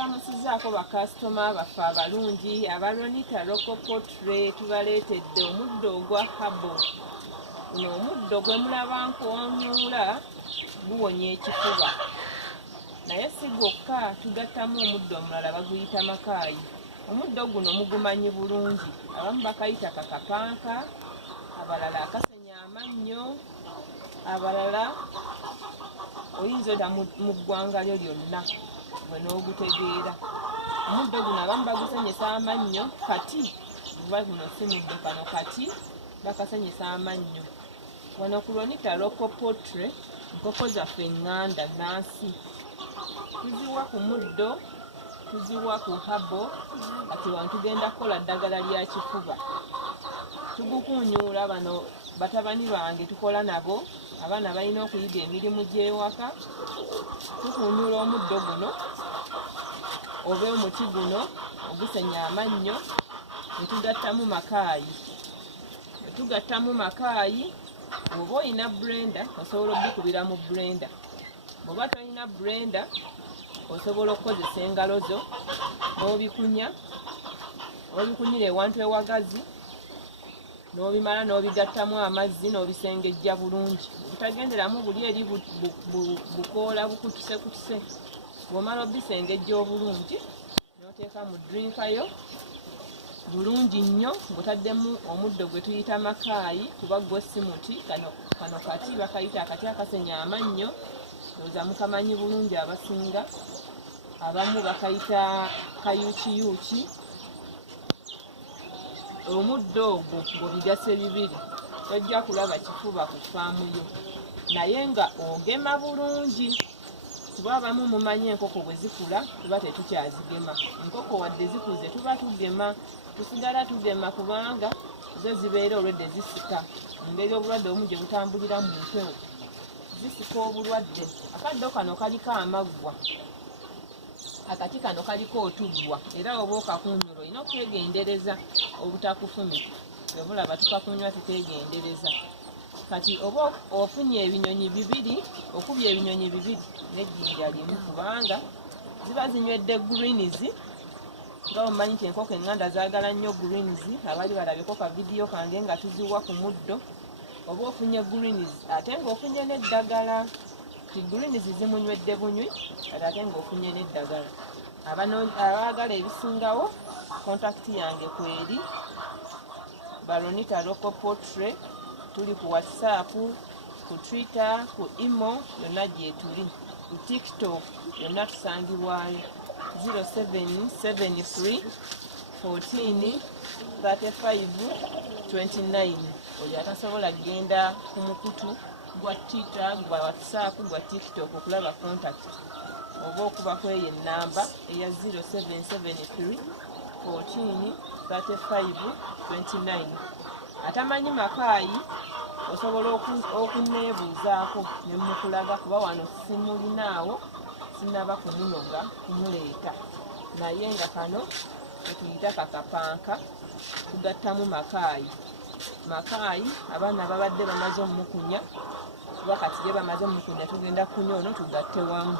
tubalamusizaako bakasitoma baffe abalungi aba Ronita Local Portrait. Tubaleetedde omuddo ogwa habo. Guno omuddo gwe mulaba nkoonyuula guwonya ekifuba, naye si gwokka, tugattamu omuddo omulala baguyita makaayi. Omuddo guno mugumanyi bulungi, abamu bakayita kakapanka, abalala akasenya amannyo, abalala oyinza odda mu ggwanga lyo lyonna gwe n'ogutegeera. Omuddo guno abamu bagusenyesa amannyo, kati guba guno si muddo, kano kati bakasenyesa amannyo. Wano ku Ronita Local Portrait nkoko zaffe eŋŋanda nansi tuziwa ku muddo, tuziwa ku habo. Kati wano tugenda kukola ddagala lya kifuba, tugukuunyuula. Bano batabani bange tukola nabo, abaana balina okuyiga emirimu gy'ewaka. Tukuunyuula omuddo guno oba omuti guno ogusenya amannyo, ne tugattamu makaayi. Ne tugattamu makaayi, bw'oba olina blender osobola obbikubira mu blender. Bw'oba tolina blender osobola okukozesa engalo zo n'obikunya, obikunyira ewantu ewagazi, n'obimala n'obigattamu amazzi n'obisengejja bulungi, obutagenderamu buli eri bukoola bukutusekutuse. Bw'omala obisengejja obulungi n'oteeka mu drinkayo bulungi nnyo, ng'otaddemu omuddo gwe tuyita makaayi, kuba gwo si muti. Kano kati bakayita akati akasenya amannyo, ndowooza mukamanyi bulungi abasinga. Abamu bakayita kayuukiyuuki. Omuddo ogwo ng'obigase bibiri tojja kulaba kifuba ku faamu yo, naye nga ogema bulungi. Kuba abamu mumanyi enkoko bwe zikula tuba tetukyazigema. Enkoko wadde zikuze tuba tugema, tusigala tugema kubanga zo zibeera olwedde zisika. Engeri obulwadde obumu gye butambulira mu mpewo, zisika obulwadde. Akaddo kano kaliko amaggwa, akati kano kaliko otuggwa, era oba okakunyula olina okwegendereza obutakufumita. Obulaba tukakunywa tukegendereza. Kati oba ofunye ebinyonyi bibiri, okubye ebinyonyi bibiri n'ejjinja limu, kubanga ziba zinywedde greens. Nga omanyi nti enkoko eŋŋanda zaagala nnyo greens. Abali balabyeko ka vidiyo kange nga tuziwa ku muddo. Oba ofunye greens ate ng'ofunye n'eddagala. Ti greens zimunywedde bunywi ate ng'ofunye n'eddagala. Abaagala ebisingawo kontakiti yange kweri ba Ronita Local Portrait. Tuli ku WhatsApp, ku Twitter, ku Imo, yonna gye tuli. Ku TikTok yonna tusangibwayo 0773 14 35 29. Oyo atasobola kgenda ku mukutu gwa Twitter, gwa WhatsApp, gwa TikTok okulaba contact, oba okuba kweyo ennamba eya 0773 14 35 29. Atamanyi makaayi osobola okunneebuuzaako ne mukulaga, kuba wano simulinaawo, sinaba kumunoga kumuleeta. Naye nga kano ketuyita kakapanka tugattamu makaayi. Makaayi abaana babadde bamaze omumukunya, kuba kati gye bamaze omumukunya tugenda kunywa ono tugatte wamu.